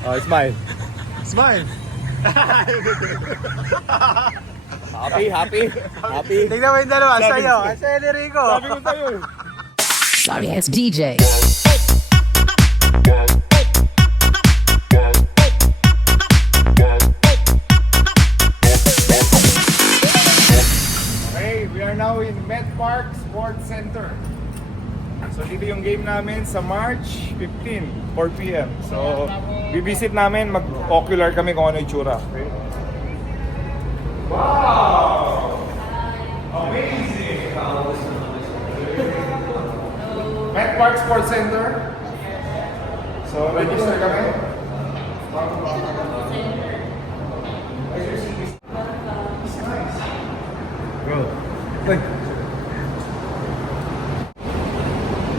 Oh, smile. Smile. Happy. Tignan mo yung dalawa, sa'yo. Sa'yo ni Rico. Sabi ko sa'yo. Sorry ass DJ. Okay, we are now in Met Park Sports Center. So dito yung game namin sa March 15, 4 p.m. So bibisit namin, mag-ocular kami kung ano yung tsura. Okay? Wow! Amazing! Met Park Sports Center. So register kami. Bro. Wait.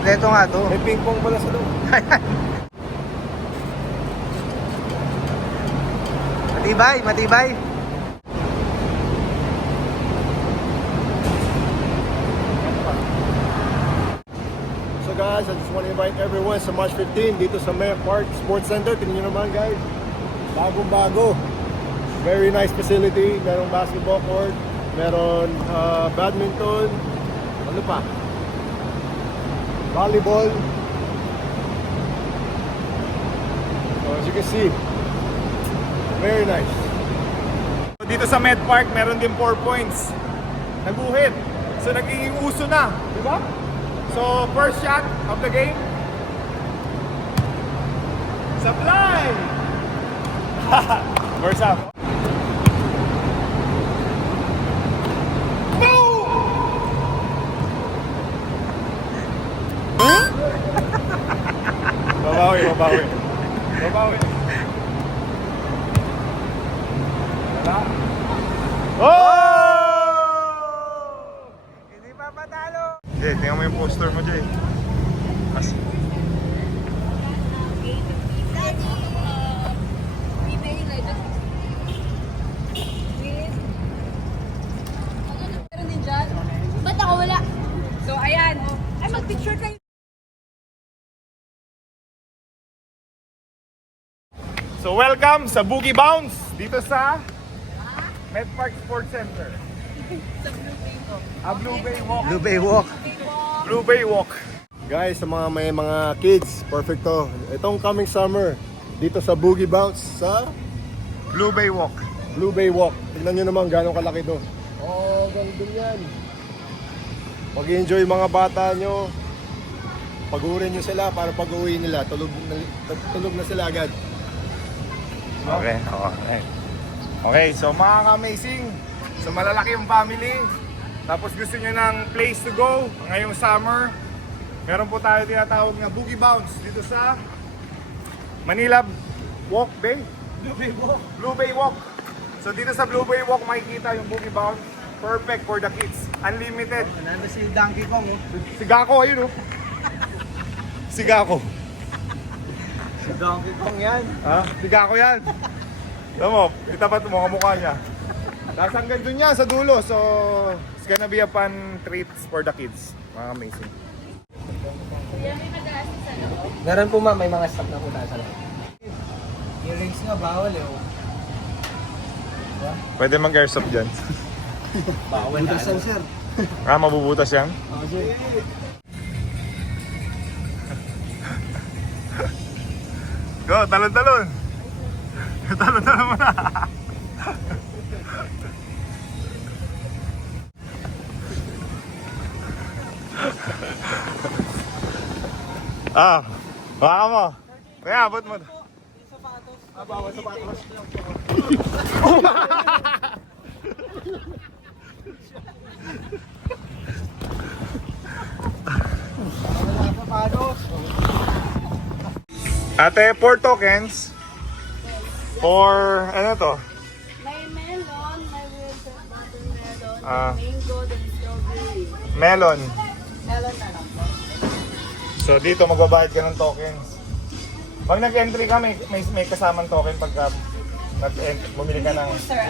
Ito nga to. May ping pong pala sa loob. Matibay. So guys, I just want to invite everyone sa March 15 dito sa Met Park Sports Center. Tingnan nyo naman guys, bagong-bago. Very nice facility. Merong basketball court, meron badminton, ano pa? Volleyball. So as you can see, very nice. Dito sa Met Park, meron din 4 points. Naguhit. So nagiging uso na, di ba? So first shot of the game. Supply! First up. Babawi. Wala. Oh! Hindi pa patalo. Jay, tingnan mo yung poster mo, Jay. Meron din dyan? Ba't ako wala? So, ayan. Ay, mag-picture kayo. So welcome sa Boogie Bounce dito sa Met Park Sports Center. Sa Blue Bay ko. Blue Bay Walk. Blue Bay Walk. Blue Bay Walk. Guys, sa mga may mga kids, perfect to. Itong coming summer, dito sa Boogie Bounce sa Blue Bay Walk. Blue Bay Walk. Tignan nyo naman gano'ng kalaki to. Oh, ganda yan. Mag-enjoy mga bata nyo. Pagurin nyo sila para pag-uwi nila. Tulog na sila agad. Okay. Okay, so mga ka-amazing, so malalaki yung family, tapos gusto nyo ng place to go ngayong summer, meron po tayo tinatawag na Boogie Bounce dito sa Manila Walk Bay? Blue Bay Walk. So dito sa Blue Bay Walk makikita yung Boogie Bounce, perfect for the kids, unlimited. Nandun si Donkey Kong. Si Gako, ayun oh. Si Gako. Si Donkey Kong yan. Ha? Tiga ko yan. Tama mo, itapat mo kamukha niya. Tapos hanggang dun niya sa dulo. So, it's gonna be a fun treats for the kids. Mga amazing. Kuya, may nag-assist sa loob. Meron po may mga staff na po nasa loob. Earrings nga bawal eh. Pwede mag-airsoft dyan. Bawal na. Sir. Mabubutas yan? Go, talon-talon! Talon-talon mo na! Baka mo! Kaya, abot mo. Bawal sapatos. Wala sapatos. Ate, 4 tokens for, ano to? May melon, may winter watermelon, Ah. mango, then strawberry. Melon. Melon na lang po. So dito magbabayad ka ng tokens. Pag nag-entry ka, may kasamang token pagka bumili ka ng... Sir,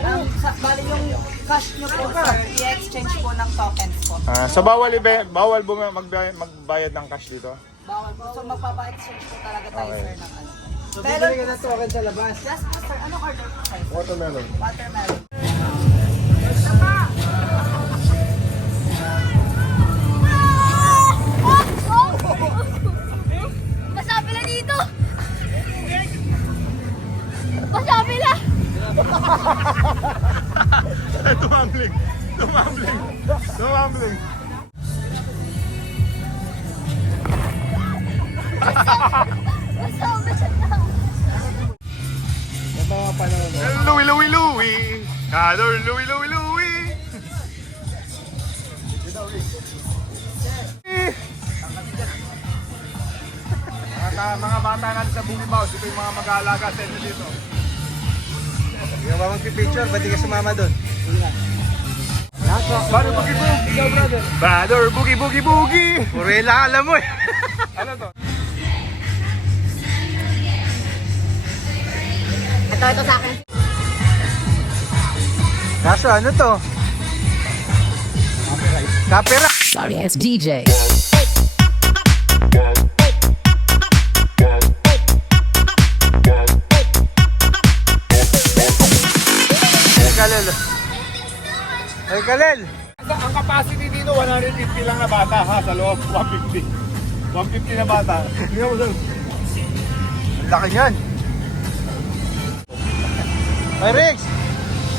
bali yung cash nyo po, sir, i-exchange po ng tokens po. So bawal magbayad ng cash dito? Bawal po. So magpapa-exchange po talaga tayo, Okay. sir, ng ano. Bibili ka na token sa labas. Last po, sir. Anong order po, sir? Watermelon. Watermelon. Masapila dito! Masapila! Tumambling. Tumambling. Tumambling. Masapila! May mga panahon mo. Louie, Louie, Louie. Color Louie, Louie, Louie. Mga bata natin sa Boogie Mouse, ito yung mga mag-aalaga sa inyo dito. Hindi ka ba magpipicture? Ba't di ka sumama doon? Bador Boogie Boogie! Bador Boogie Boogie Boogie! Purela alam mo eh. Ano to? Ito sa akin. Kaso ano to? Copyright. Sorry ass DJ. Kalel. Ay, Kalel. Ang capacity dito, 150 lang na bata ha, sa loob, 150. 150 na bata. Hindi mo saan. Ang laki niyan. Ay, Rex.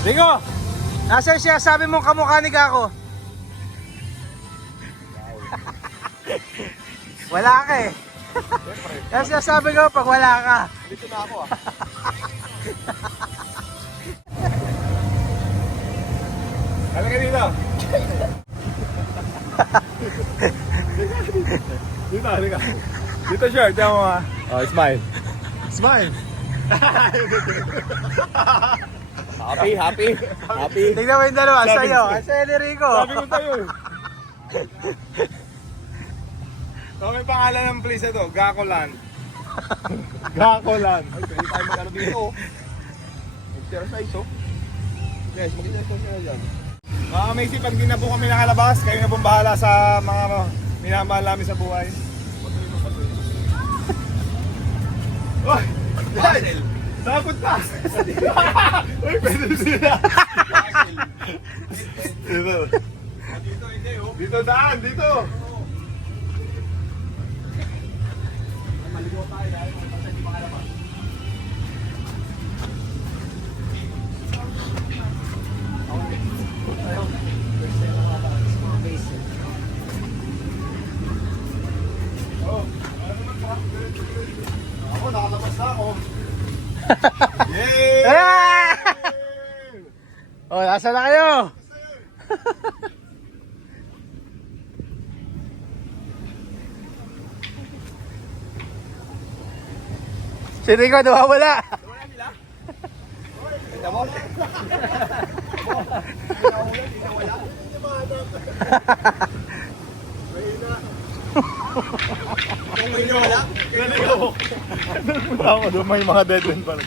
Rico. Nasaan siya? Sabi mong kamukha ni Gako. Wala ka eh. Kasi sabi ko pag wala ka. Dito na ako ah. Halika dito. Dito, halika. Dito, shirt. Diyan mo ha. Oh, smile. Smile. Happy. Tignan mo yung dalawa. Sabi- Sa'yo. Sa'yo ni Rico. Sabi ko sa'yo eh. So, may pangalan ng place ito, Gacoland. Gacoland. Ay, pwede tayo mag-ano dito oh. Exercise oh. Guys, mag-exercise na dyan. Mga Macy, pag di na po kami nakalabas, kayo na pong bahala sa mga minamahal namin sa buhay. Uy! Dahil! Dapat pa! Uy, pwede sila! Dito. Dito daan, dito! Ako, nakalabas na ako. Yay! Ah! Oh, nasa na kayo? Si Rico nawawala. Naligaw. Naligaw ako doon, may mga dead end pala.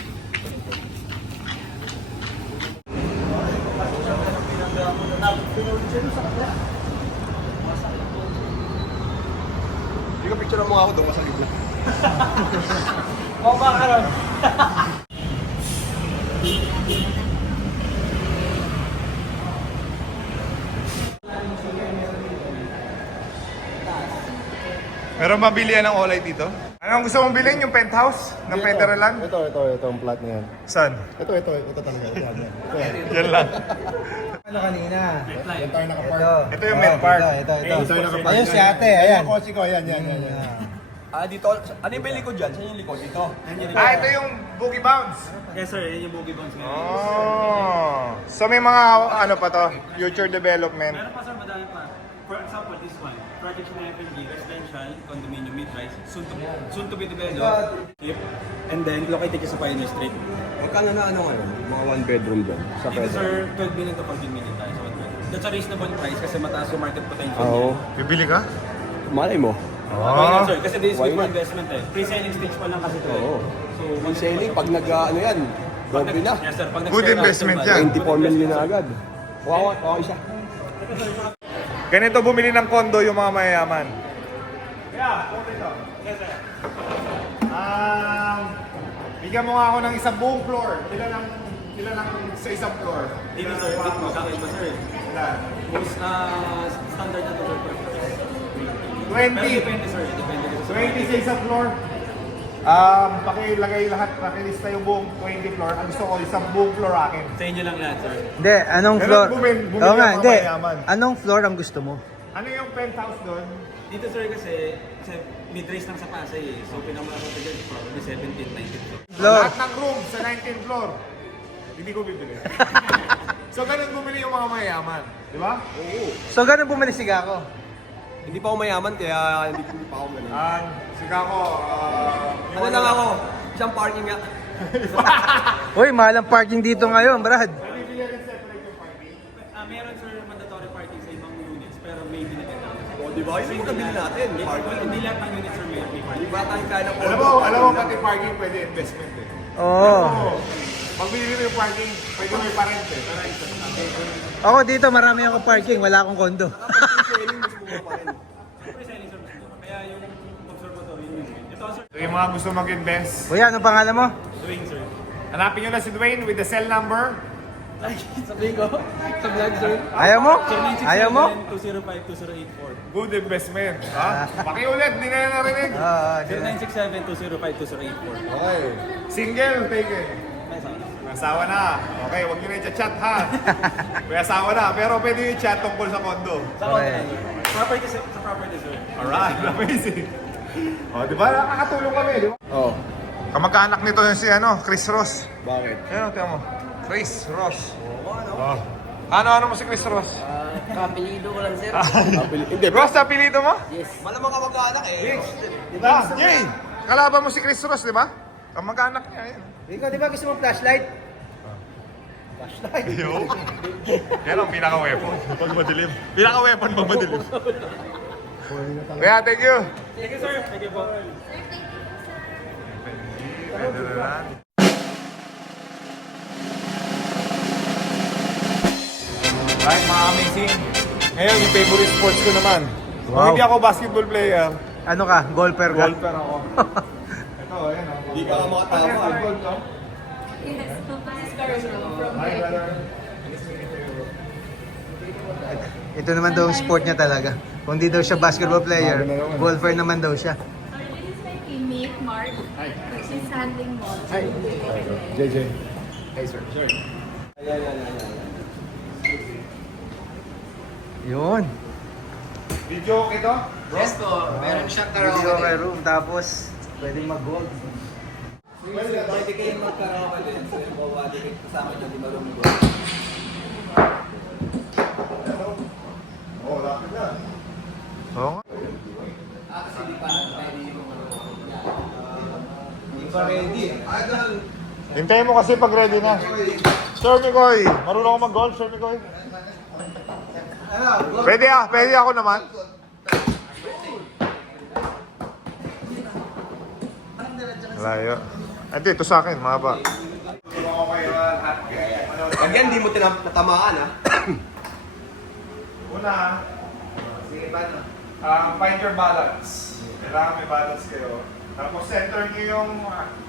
Hindi ka picture mo ako doon sa gitna. Meron mabilihan ng Olight dito? Anong gusto mong bilhin? Yung penthouse ng Federaland? Ito ang plot na yan. Saan? Ito talaga. Ito yan. Yan lang. Ano kanina? Yan tayo nakapark. Ito yung Met Park. Ito. Yan tayo nakapark. Ayun si ate, ayan. Yung kotse ko, yan. Dito, ano yung likod dyan? Saan yung likod? Dito? Ah, ito yung Boogie Bounce. Yes sir, yan yung boogie bounce ngayon. Oh. So may mga ano pa to? Future development. Meron pa sir, madami pa. For example, this one, project na FNB, residential, condominium, mid-rise, soon to be developed, and then located siya sa Pioneer Street. Magkano na mga one bedroom dyan sa Dito sir, 12 million to 14 million tayo sa 1 million. That's a reasonable price kasi mataas yung market potential Oo. niya. Bibili ka? Malay mo. Okay lang sir, kasi this is Why good for not? investment eh. Pre-selling stage pa lang kasi ito eh. Oo. So, Yung selling, pag yan, doble na. Yes sir, pag Good nag-sell investment out, yan. 24 million na agad. Okay siya. Ganito bumili ng kondo yung mga mayayaman. Bigyan mo nga ako ng isang buong floor. Ilan lang sa isang floor? Dito sir, dito magkakaiba sir. Ilan? Most standard na to sir. Pero 20. depende sir, depende kasi. 20 sa isang floor. Pakilagay lahat, pakilista yung buong 20 floor. Ang gusto ko, isang buong floor akin. Sa inyo lang lahat sir. Hindi, anong Pero floor? bumili Oo nga, ang hindi. mayaman. Anong floor ang gusto mo? Ano yung penthouse doon? Dito sir kasi mid-race lang sa Pasay eh. So pinamala ko dyan probably 17, 19 floor. Floor. Lahat ng room sa 19th floor. Hindi ko bibili. So ganun bumili yung mga mayaman. Di ba? So, ganun bumili si Gako? Hindi pa ako mayaman kaya hindi pa ako ganun. Siga ko, Ano lang ako? Siyang parking nga. Uy, mahal ang parking dito ngayon, Brad. Bibili rin separate yung parking. Meron sir mandatory parking sa ibang units pero may binigyan namin. O, di ba? Yun yung nabili natin. Parking. Hindi lahat ng units sir may parking. Di ba tayo kaya ng Alam mo pati parking pwede investment eh. Oo. Pag binili mo yung parking, pwede mo yung parent eh. Ako dito, marami akong parking. Wala akong kondo. Siyempre selling sir mas mura. Kaya yung observatory yun yun. Ito sir, So yung mga gusto mag-invest, Kuya, anong pangalan mo? Dwayne sir. hanapin nyo na si Dwayne with the cell number. Sabihin ko, sa vlog sir. Ayaw mo? Sir, Ayaw mo? 967-2005-2084. Good investment. Ha? Pakiulit, hindi na narinig. Oo. 0967-205-2084. Okay. Single, taken. May asawa. May asawa na. Okay, huwag nyo na i-chat ha. May asawa na, pero pwede yung chat tungkol sa kondo. Sa Okay. property sir. Sa property sir. Alright, amazing. O, di ba? Nakakatulong kami, di ba? Oo. Kamag-anak nito yung si Chris Ross. Bakit? Ano, tiyan mo? Chris Ross. Oh. Ano mo si Chris Ross? Kapilido ko lang, sir. Hindi, Ross, apelido mo? Malamang kamag-anak eh. Di ba? Jay! Kalaban mo si Chris Ross, di ba? Kamag-anak niya, yun. Ikaw, di ba gusto mo flashlight? Yo. Yan ang pinaka-weapon pag madilim. Pinaka-weapon pag madilim. Kaya, thank you. Thank you sir. Thank you po. Right, mga amazing. Ngayon, yung favorite sports ko naman. Kung Wow. hindi ako basketball player, Ano ka? Golfer ka? golfer ako. Ito, ayan o. Hindi ka makatawa. Yes, this is Carlo from Hi, brother. Ito naman daw ang sport niya talaga. Kung di daw siya basketball player, golfer naman daw siya. This is my teammate, Mark. She's handling malls. JJ. Yun. Video okay to? Yes po. Meron siyang karaoke room. Tapos, pwedeng mag-gold. Pwede kayong magkaraoke din. So, yung bawali kasama nyo, di marunong mo. Oo, lapit na. Oo nga. Hindi pa ready. Hintayin mo kasi pag ready na. Sir Mikoy, marunong ako mag-golf, Sir Mikoy. Pwede ako naman. Layo. Hindi, ito sa akin, mahaba. Pag yan, di mo tinatamaan ha. Una, find your balance. Kailangan may balance kayo. Tapos center nyo yung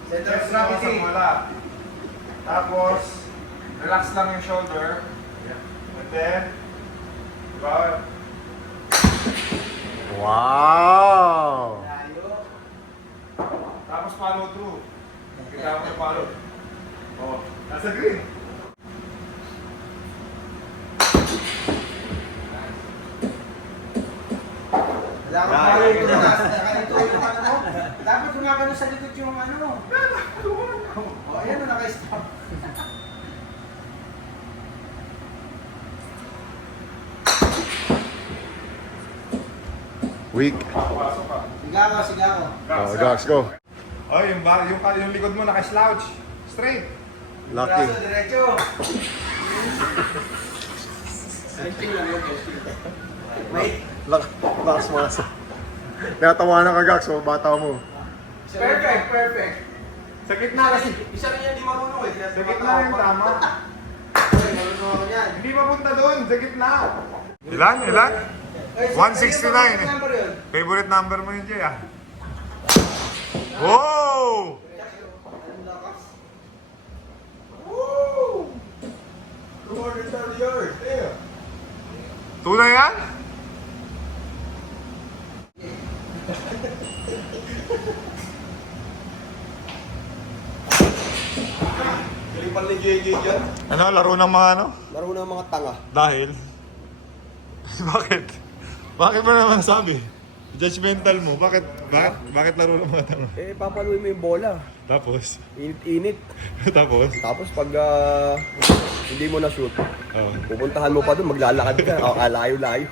Center of chest nyo gravity. sa mula. Tapos, relax lang yung shoulder. And then, diba? Wow! Tapos follow through. Kailangan mo yung follow. Oh, nasa green. Wala kang follow ko na. Nakalito yung ano mo. Dapat gumagano sa likod yung ano mo. O, ayan o, naka-stop. Weak. Sigako, sigako. Oh, Gax, go. Oh, yung likod mo naka-slouch. Straight. Braso, diretso. Lakas mo kasi. Natawanan ka, Gax, o bata mo. Perfect, perfect. Sa gitna kasi. Isa rin yan di marunong eh. Sa gitna yung tama. Uy, marunong ako yan. Hindi mapunta doon. Sa gitna. Ilan? Ilan? 169 eh. Number yun. Favorite number mo yun, Jay, ah. Wow! Tunay yan? Kalipan ni JJ dyan. Ano, laro ng mga ano? Laro ng mga tanga. Dahil? Bakit? Bakit mo naman sabi? Judgmental mo. Bakit laro ng mga tanong? Eh, papaluin mo yung bola. Tapos? Init-init. Tapos? Tapos pag hindi mo na-shoot, Oh. pupuntahan mo pa doon, maglalakad ka. Layo-layo.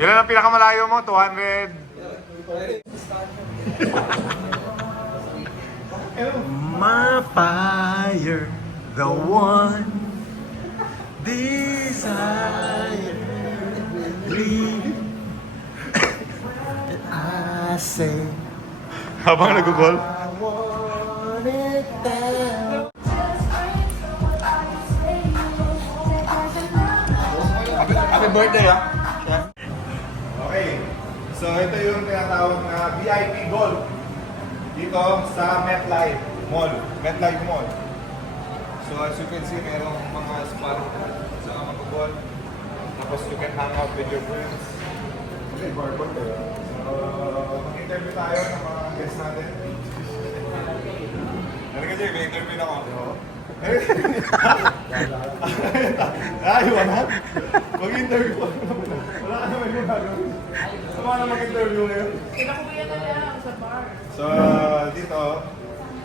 Ilan ang pinakamalayo mo? 200? My fire, the one desire, I say. Habang nag-goal? Happy birthday, ah! Okay. So, ito yung tinatawag na VIP Golf. Dito sa MetLife Mall. MetLife Mall. So, as you can see, merong mga spot sa mag-golf. Tapos, you can hang out with your friends. Okay, barbon tayo. So, mag-interview tayo ng mga guests natin. Ano kasi, may interview na ako. Ay, wala. Mag-interview ko. Wala ka naman yung gagawin. Saan na mag-interview ngayon? Kinakuya na lang sa bar. So, dito.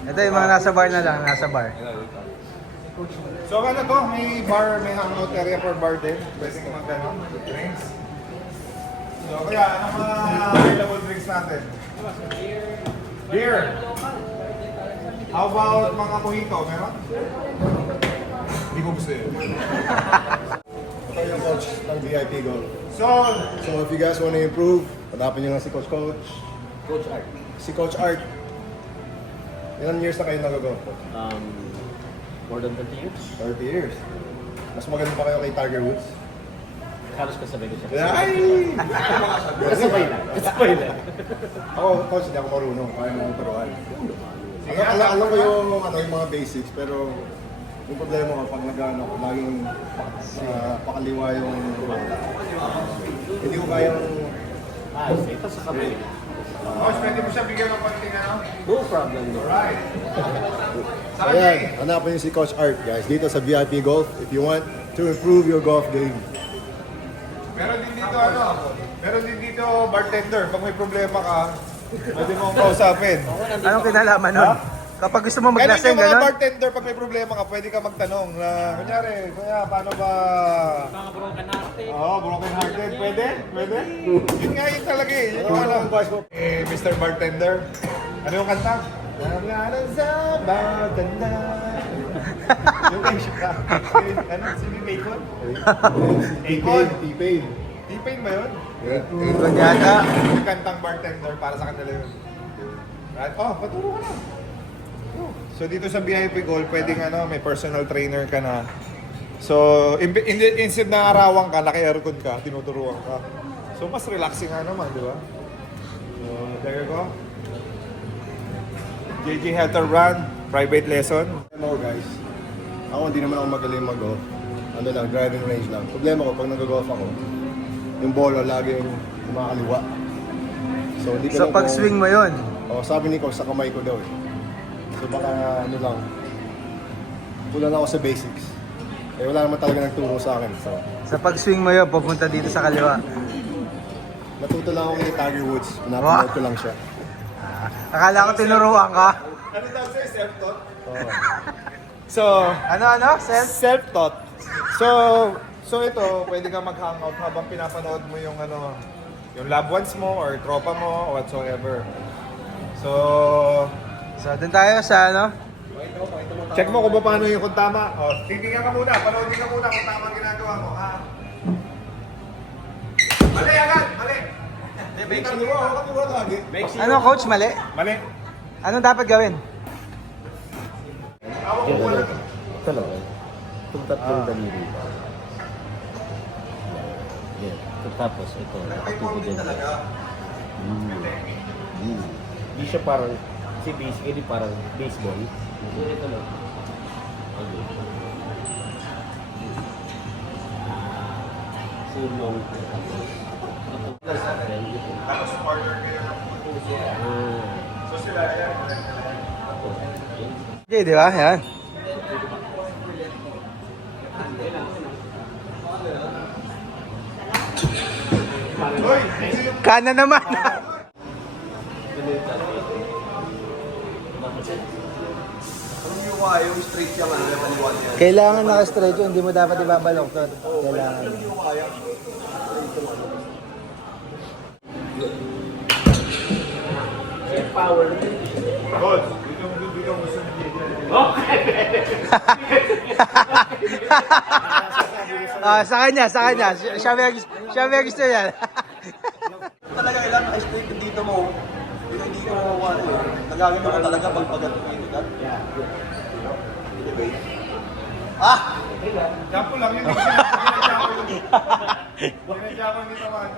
Ito yung mga nasa bar na lang, nasa bar. So, ano to? May bar, may hangout area for bar din. Pwede ka mag-ano, drinks. So, kaya, anong mga available drinks natin? Beer. How about mga mojito? Meron? Hindi ko gusto yun. Ito yung coach ng VIP Golf. So, So if you guys want to improve, hanapin nyo lang si Coach Art. Si Coach Art. Ilan years na kayo nag-golf? More than 20 years. 30 years. Mas maganda pa kayo kay Tiger Woods. Halos kasabay ko siya. Ay! Kasabay lang. Kasabay lang. Ako, coach, hindi ako marunong. Kaya mo akong turuan. Alam ko yung, yung mga basics, pero yung problema ko pag nag-ano ko, laging pakaliwa yung hindi ko kayang Ito sa kabay. Boss, pwede mo siya bigyan ng konting ano? No problem. Alright. So yan, hanapin niyo si Coach Art guys dito sa VIP Golf if you want to improve your golf game. Meron din dito ano? Meron din dito bartender. Pag may problema ka, pwede mo akong kausapin. Anong kinalaman nun? Kapag gusto mo Meron maglasing, yung mga gano'n? bartender, pag may problema ka, pwede ka magtanong na, kunyari, kuya, paano ba... Mga broken hearted. Oo, broken hearted. Pwede? Pwede? Yun nga yun talaga eh. Yun yung alam. Eh, Mr. Bartender. Ano yung kanta? Wala sa bartender. Yung kay siya. Ano? Sino yung Akon? Akon? T-Pain. T-Pain ba yun? Ikon yata. Yung kantang bartender para sa kanila yun. Right? Oh, paturo ka na. So dito sa VIP Golf, pwedeng may personal trainer ka na. So, instead na arawan ka, naka-aircon ka, tinuturuan ka. So, mas relaxing nga naman, di ba? So, there you go. JJ Helter Run, private lesson. Ano guys, ako hindi naman ako magaling mag-golf. Ano lang, driving range lang. Problema ko, pag nag-golf ako, yung bola laging kumakaliwa. So, hindi ko So lang pag swing mo yun, sabi ni Coach, sa kamay ko daw eh. So baka ano lang, kulang ako sa basics. Eh wala naman talaga nagturo sa akin. So, sa pag swing mo yun, pupunta dito sa kaliwa. natuto lang ako kay Tiger Woods. Napanood ko lang siya. Akala ko tinuruan ka. Ano daw sa'yo, self-taught? Oo. So, Ano? Self? self-taught. So ito, pwede ka mag-hangout habang pinapanood mo yung yung loved ones mo or tropa mo or whatsoever. So dun tayo sa Check mo kung paano yung kung tama. Titingnan ka muna, panoodin ka muna kung tama ang ginagawa mo. Mali agad, mali. Kaliwa lagi. Ano coach, mali? Mali. Anong dapat gawin? Tawag mo muna. Ito lang. Itong tatlong daliri. Yan. Tapos ito. Nakatuto din. Hindi siya parang, kasi basically parang baseball. Ito lang. Okay. Sulong. Tapos partner kayo ng puso. So sila, ayan. Okay, di ba? Yan. Hoy! Kana naman. Yung straight yung ano, yung paniwala yan. Kailangan naka-straight yun. Hindi mo dapat ibabalok to. Kailangan. God, dito mo gusto ng Sa kanya. Siya may gusto yan. Talaga kailangan naka-straight yung dito mo. Hindi ko makuha ano eh. Nagagano ko talaga pag dito ka. Anyway. Japo lang yun. Ginadya ko yun. Ginadya ko yung tamaan.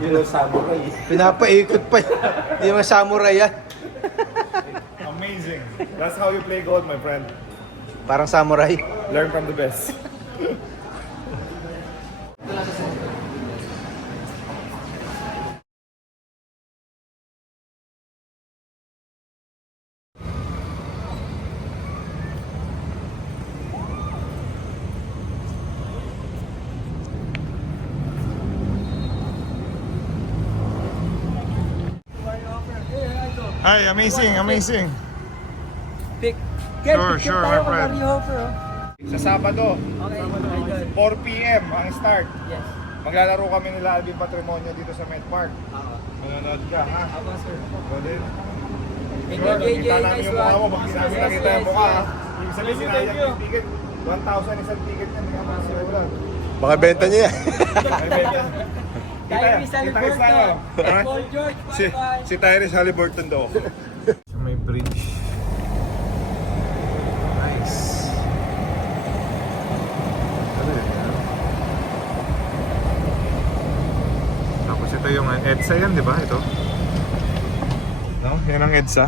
Yun ang samurai. Pinapaikot pa. Hindi mo samurai yan. Amazing. That's how you play golf, my friend. Parang samurai. Learn from the best. Hi, amazing. Sure, my friend. Sa Sabado, 4 p.m. ang start. Yes. Maglalaro kami nila Alvin Patrimonio dito sa Met Park. Manonood ka, ha? Ako, sir. Pwede. Thank Sure, you, nakita JJ. namin Nice yung mukha mo. one. Pag Yes, nakita yung yes, mukha, yes. ha? Ibig sabihin, sinayang yung ticket. 1,000 isang ticket niya. Hindi ka makasimulan. Baka benta niya yan. May benta. Tyrese Haliburton. Ha? Paul George. Si Tyrese Haliburton daw. Sa may bridge. Nice. Tapos ito yung EDSA yan, di ba? Ito. No? Yan ang EDSA.